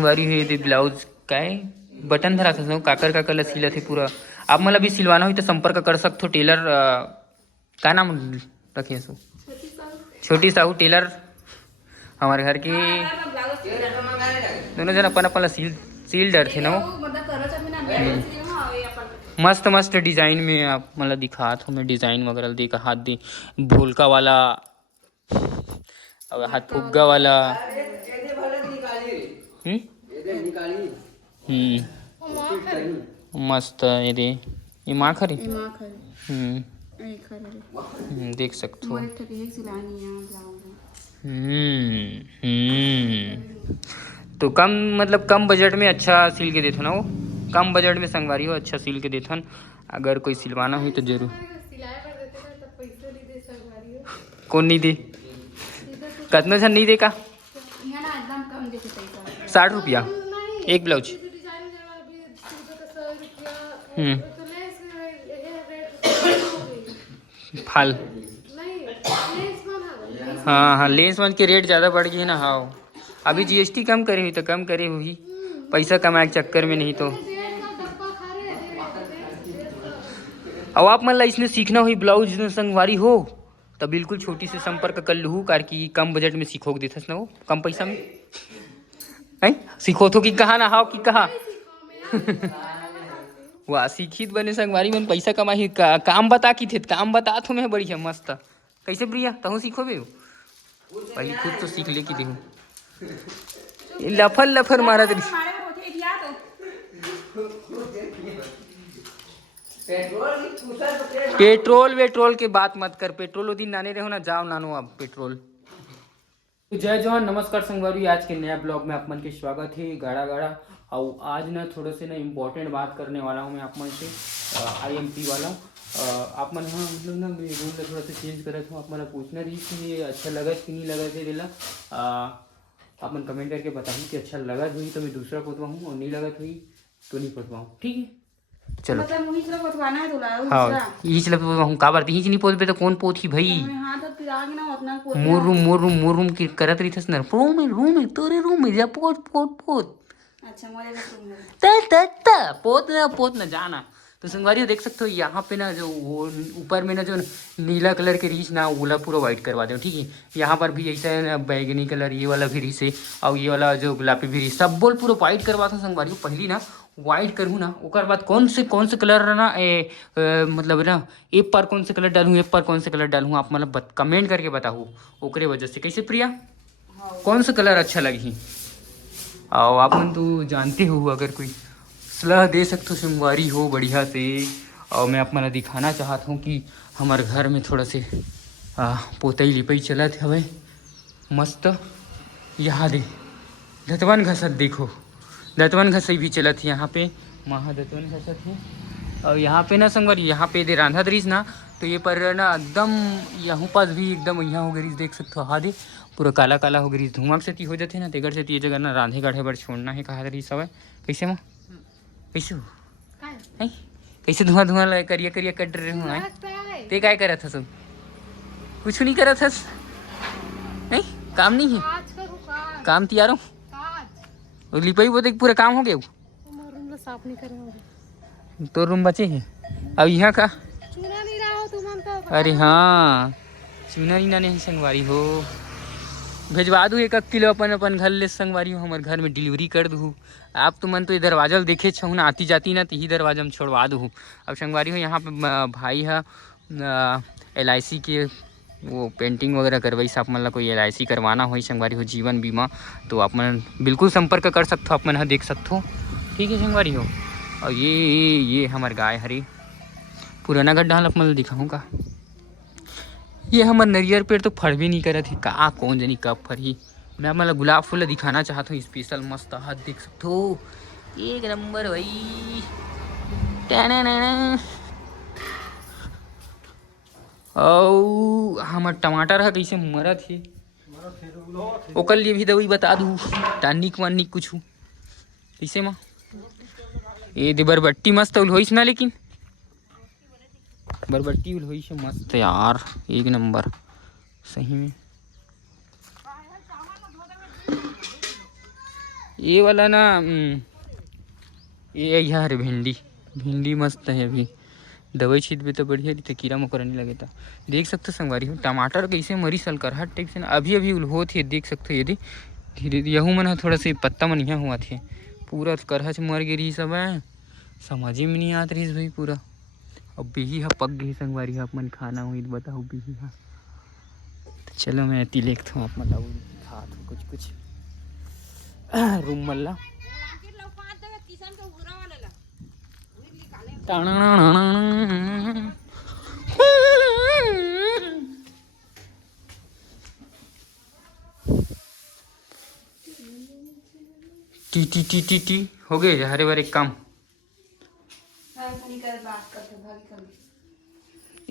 वारी हे ते ब्लाउज काय बटन धरा था काकर काकर सिला थे पूरा। आप मतलब भी सिलवाना हुई तो संपर्क कर सकते हो। टेलर का नाम रखे सो छोटी साहू टेलर हमारे घर की दोनों जन अपन अपन सील डर थे ना वो। मस्त मस्त डिजाइन में आप मतलब दिखा था मैं डिजाइन वगैरह देखा हाथ दी भोलका वाला और हाथ फुग्गा वाला। मस्त ये दे ये माँ खरी देख सकते हो। तो कम मतलब कम बजट में अच्छा सिल के देथन वो। कम बजट में संगवारी हो अच्छा सिल के देथन। अगर कोई सिलवाना हो तो जरूर। कौन नहीं दे कितना झन नहीं दे का 60 रुपया एक ब्लाउज। फाल हाँ हाँ लेस वन के रेट ज़्यादा बढ़ गई ना। हाँ अभी जीएसटी कम करे हुई तो कम करे हुई पैसा कमाए के चक्कर में नहीं तो। अब आप मतलब इसने सीखना हुई ब्लाउज संगवारी हो तो बिल्कुल छोटी से संपर्क कर लूँ कार की कम बजट में सीखोगे देथस ना वो कम पैसा में है सीखो तो कि कहा ना हाव कि कहा वाह सीखित बने संगवारी मन पैसा कमाही काम बता की थे काम बता तो मैं बढ़िया मस्त कैसे प्रिया तहु सीखोबे पहले खुद तो सीख ले कि देखो लफर लफर मारा तेरी पेट्रोल वेट्रोल के बात मत कर। पेट्रोल वो दिन नाने रहो ना जाओ नानो अब पेट्रोल। जय जवान नमस्कार संगवारी आज के नया ब्लॉग में आप मन के स्वागत है गाड़ा गाड़ा। और आज ना थोड़े से ना इम्पोर्टेंट बात करने वाला हूँ मैं आप मन से IMP वाला। आप मन हाँ मतलब ना मैं रूम में थोड़ा सा चेंज कर रहा हूँ। आप मन पूछना रही कि अच्छा लगा कि नहीं लगा थे दिला आप मन कमेंट करके बताऊँ कि अच्छा लगा हुई तो मैं दूसरा पोतवाऊँ और नहीं लगा हुई तो नहीं पोतवाऊँ ठीक है। चलो मतलब हिच पोतवाना है तोला हाँ हिच हम का बात हिच नहीं पोतबे तो कौन पोथी भाई हां तो तिरागी ना अपना पोत मोर रूम की करत रहीथस ना रूम में तोरे रूम में जा पोत अच्छा मोरे रूम में त पोत ना जाना। तो संगवारी देख सकते हो यहाँ पे ना जो वो ऊपर में ना जो नीला कलर के रीच ना ओला पूरा व्हाइट करवा दो ठीक है। यहाँ पर भी ऐसा है ना बैगनी कलर ये वाला भी रीच है और ये वाला जो गुलाबी भी रीच सब बोल पूरा व्हाइट करवा दो संगवारी पहली ना व्हाइट करूँ ना ओकर बाद कौन से कलर ना मतलब ना एक पर कौन से कलर डालूँ एक पर कौन से कलर डालूँ आप मतलब कमेंट करके बताओ ओकरे वजह से कैसे प्रिया कौन सा कलर अच्छा लगी। और आप मन तो जानते हो अगर कोई सलाह दे सकते हो संगवारी हो बढ़िया से। और मैं आप मन दिखाना चाहता हूँ कि हमारे घर में थोड़ा से पोतई लिपई चलत हवे मस्त। यहाँ दे दतवन घसत देखो दतवन घसई भी चलत है यहाँ पे महा दतवन घसत है। और यहाँ पे ना संगवारी यहाँ पे दे रांधा दरीस ना तो ये पर ना एकदम यहाँ पास भी एकदम यहाँ हो गरीस देख सकते हो। हाँ दे पूरा काला काला हो गरीस धुआं से हो जाते ना तेगर से ये जगह ना रांधे गाढ़े बर छोड़ना है कहा दरीस हवे कैसे माँ कैसे हो कैसे धुआं धुआं करिया करिया कट रहे हो ते काय करत हस कुछ नहीं करत हस नहीं काम नहीं है काम तियारो और लिपाई वो देख पूरा काम हो गया साफ नहीं करे तो रूम बचे हैं अब यहाँ का चुना नहीं रहा हो तुम हम तो अरे हाँ चुना नहीं नाने संगवारी हो भेजवा दूँ 1 किलो अपन घर ले संगवारी हो हमारे घर में डिलीवरी कर दूँ। आप तो मन तो ये दरवाजा देखे छो ना आती जाती ना तो ही दरवाजा में छोड़वा दूँ। अब संगवारी हो यहाँ पे भाई है LIC के वो पेंटिंग वगैरह करवाई से आप मन कोई LIC करवाना हो संगवारी हो जीवन बीमा तो आप मन बिल्कुल संपर्क कर सकते हो। आप मन देख सकते हो ठीक है संगवारी हो। और ये हमारे गाय हरी पुराना गड्ढा आप मन दिखाऊँ का ये हमारे नरियर पेड़ तो फड़ भी नहीं करे थे का कौन जानी कब फरी। मैं मतलब गुलाब फूल दिखाना चाहता हूँ स्पेशल मस्त हाथ देख सकते हो एक नंबर भाई और हमार टमाटर है कैसे मरत है ओकर लिए भी दवाई बता दूँ टानिक वानिक कुछ कैसे माँ ये दे बरबट्टी मस्त होइस ना लेकिन बरबट्टी होइस मस्त यार एक नंबर सही में ये वाला ना ये यार भिंडी भिंडी मस्त है। अभी दवाई छीट भी तो बढ़िया रहते, कीड़ा मकोड़ा नहीं लगे था। देख सकते संगवारी हो टमाटर कैसे मरी सल कर हर टाइप से ना अभी अभी हो थे। देख सकते यदि धीरे धीरे यहूँ मन थोड़ा सा पत्ता मन यहाँ हुआ थे, पूरा करहच मर गिरी सब है। समझ में नहीं आत रही भाई पूरा। अब बिही हा पक गई संगवारी हा मन खाना हुई तो बताओ बिही हा। तो चलो मैं अति लेख था आप बताओ खा तो कुछ कुछ रूम मल्ला टी टी टी टी टी हो गए हरे भरे काम।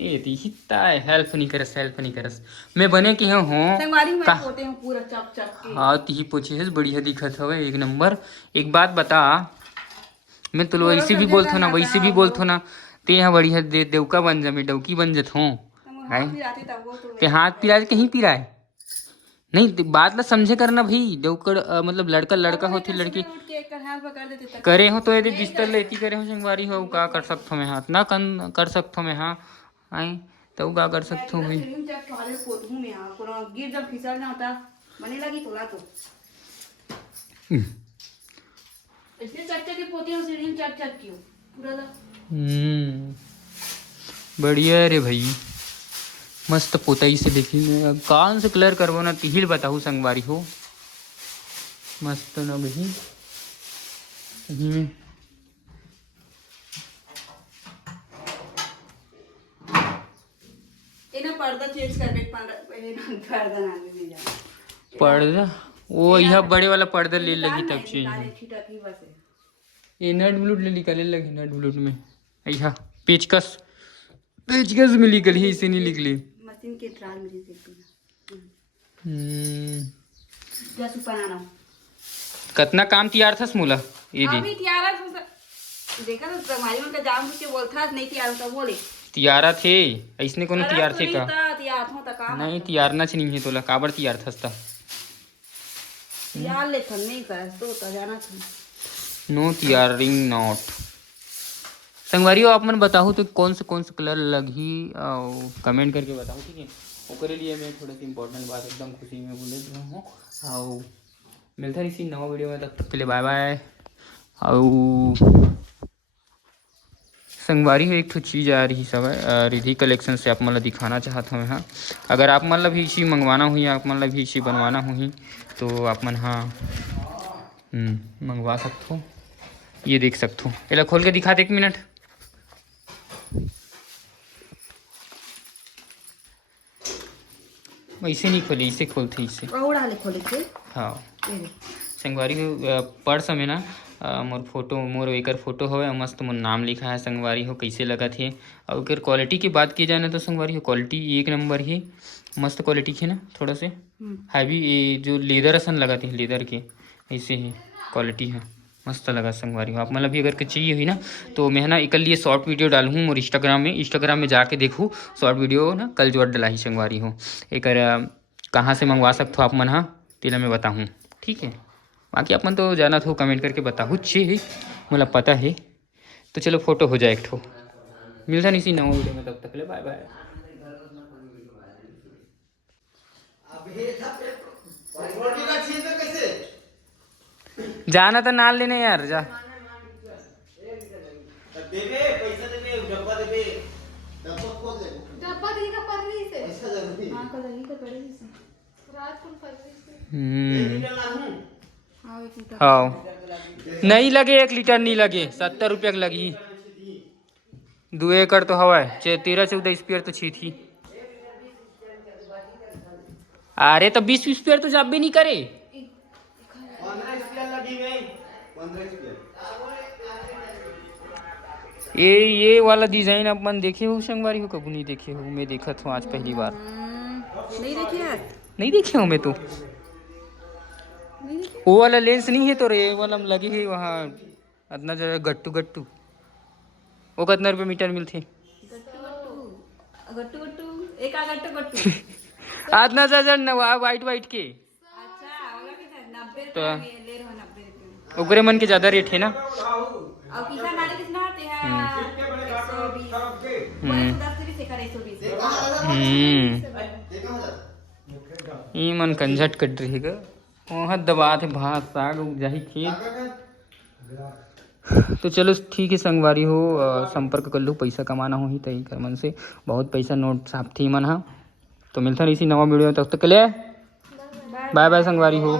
ये दिखता है हेल्प नहीं करस मैं बने की हूँ का पूरा चप चप के। हाँ ती पूछे है बढ़िया दिखत हवे एक नंबर। एक बात बता, मैं तो वैसे भी बोलथो ना वैसे भी बोलथो ना ते यहाँ बढ़िया देवका बन जा मैं डौकी बन जत हूँ ते हाथ पिरा कहीं पिराए नहीं बात ला समझे करना भाई। देवकड़ मतलब लड़का लड़का होती लड़की करे हो तो यदि बिस्तर लेती करे हो संगवारी हो का कर सकता मैं हाथ ना कर सकता मैं हाँ आई तो का कर सकता हूँ भाई। गिर जब फिसल ना होता मने लगी तोला तो इसलिए चक चक के पोती हूँ सीढ़ी में चक चक क्यों पूरा बढ़िया है रे भाई मस्त पोताई से। लेकिन कौन से कलर करवो ना तिहिल बताऊ संगवारी हो मस्त ना भाई। पर्दा चेंज कर पर्दा ना भी जा पर्दा वो यह बड़े वाला पर्दा ले लगी तब चेंज ये नट ब्लूट ले निकाले लगी नट ब्लूट में यह पेचकस पेचकस में निकली है इसे नहीं निकली मशीन के ट्रायल में जा सुपनाना कितना काम तैयार था स्मूला ये दी अभी तैयार देखा तो तुम्हारी मन का जाम के बोलता नहीं तैयार होता बोले तैयारा थे ऐसने कोनो तैयार थे का तैयार हो तक नहीं तैयार ना नहीं है तोला काबर तैयार था यार ले थन नहीं कर तो जाना था नो तैयारिंग नॉट संगवारी आप मन बताओ तो कौन से कलर लगी कमेंट करके बताओ ठीक है। ओकरे लिए मैं थोड़ा सी इंपॉर्टेंट बात एकदम खुशी में बोले रहा हूँ आओ मिलता है इसी नवा वीडियो में तब तक के लिए बाय बाय। आओ संगवारी है एक तो चीज़ आ रही सब है रिधि कलेक्शन से आप मतलब दिखाना चाहता हूँ हाँ। अगर आप मतलब भी इसी मंगवाना हुई आप मतलब भी इसी बनवाना हुई तो आप मन हाँ मंगवा सकते हो। ये देख सकते हो पहले खोल के दिखा दे 1 मिनट। वैसे नहीं खोले इसे खोलते इसे खोले हाँ संगवारी हो पर्स में ना मोर फोटो मोर एकर फोटो हो मस्त मोर नाम लिखा है संगवारी हो कैसे लगा थे। और अगर क्वालिटी की बात की जाए ना तो संगवारी हो क्वालिटी एक नंबर ही मस्त क्वालिटी है ना थोड़ा से हैवी ये जो लेदर असन लगा थे लेदर के ऐसे ही क्वालिटी है मस्त लगा संगवारी हो। आप मतलब भी अगर चाहिए हुई ना तो मैं ना एक लिए शॉर्ट वीडियो डालूँ और इंस्टाग्राम में जाके देखूँ शॉर्ट वीडियो ना कल जो डला ही संगवारी हो एक कहाँ से मंगवा सकते हो आप मन हाँ तेला मैं बताऊँ ठीक है। बाकी अपन तो जाना था कमेंट करके बताऊँ छे मतलब पता है तो चलो फोटो हो जाए एक ठो मिलता नहीं इसी नवा वीडियो में तब तक ले बाय बाय। जाना तो नाल लेने यार जा हाँ नहीं लगे 1 लीटर नहीं लगे 70 रुपया की लगी 2 एकड़ तो हवा 13-14 स्पेयर तो छी थी। अरे तो 20 स्पेयर तो जब भी नहीं करे ये वाला डिजाइन अपन देखे हो संगवारी हो कभी नहीं देखे हो मैं देखा था आज पहली बार नहीं देखे हो मैं तो वो वाला लेंस नहीं है तो रे वाला लगे है वहाँ इतना जरा गट्टू गट्टू वो कितना रुपये मीटर मिलते इतना ज्यादा वाइट के तो ओकरे मन के ज्यादा रेट है ना। और पीसा नाले कितना आते हैं 120 हम्म 110 से करे 120 ई मन कंझट कट रही ग वहाँ दबा थे भात साग उग जाही खेत। तो चलो ठीक है संगवारी हो संपर्क कर लो पैसा कमाना हो ही तई कर मन से बहुत पैसा नोट साफ थी मन हा। तो मिलता रही इसी नवा वीडियो तब तक के लिए बाय बाय संगवारी हो।